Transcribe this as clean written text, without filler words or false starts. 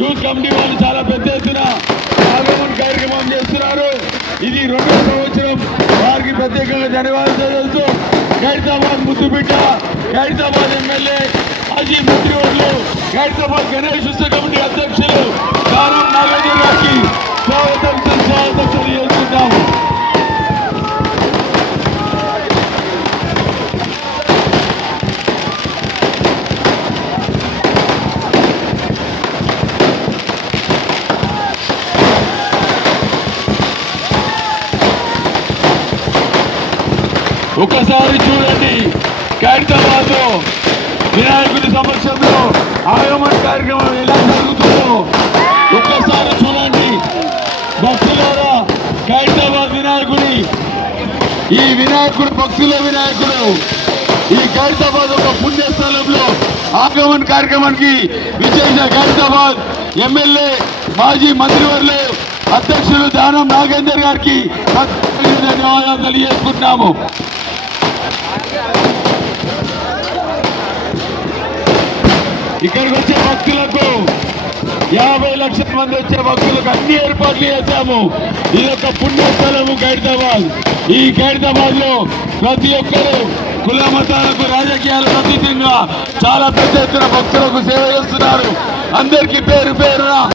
Youth committee వాళ్ళు చాలా పెద్ద ఎత్తున ఆగమన కార్యక్రమం చేస్తున్నారు. ఇది 2వ సంవత్సరం. వారికి ప్రత్యేకంగా ధన్యవాదాలు తెలుస్తూ ఖైరతాబాద్ ముద్దుబిడ్డ, ఖైరతాబాద్ ఎమ్మెల్యే, మాజీ మంత్రివర్యులు, ఖైరతాబాద్ గణేష్ ఉత్సవ కమిటీ అధ్యక్షులు దానం నాగేందర్ గారికి స్వాగతం తెలియజేస్తున్నాము. ఒకసారి చూడండి, ఖైరతాబాద్ లో వినాయకుడి సమక్షంలో ఆగమన కార్యక్రమం ఎలా జరుగుతుందో ఒక్కసారి చూడండి. భక్తులారా, ఖైరతాబాద్ వినాయకుడి, ఈ వినాయకుడు భక్తుల వినాయకుడు. ఈ ఖైరతాబాద్ ఒక పుణ్యస్థలంలో ఆగమన కార్యక్రమానికి విశేష ఖైరతాబాద్ ఎమ్మెల్యే, మాజీ మంత్రివర్యులు, అధ్యక్షులు దానం నాగేందర్ గారికి ధన్యవాదాలు తెలియజేసుకుంటున్నాము. ఇక్కడికి వచ్చే భక్తులకు 50 లక్షల మంది వచ్చే భక్తులకు అన్ని ఏర్పాట్లు చేశాము. ఇది ఒక పుణ్యస్థలము ఖైరతాబాద్. ఈ ఖైరతాబాద్ లో ప్రతి ఒక్కరు కుల మతాలకు, రాజకీయాలకు అతీతంగా చాలా పెద్ద ఎత్తున భక్తులకు సేవ చేస్తున్నారు. అందరికీ పేరు పేరున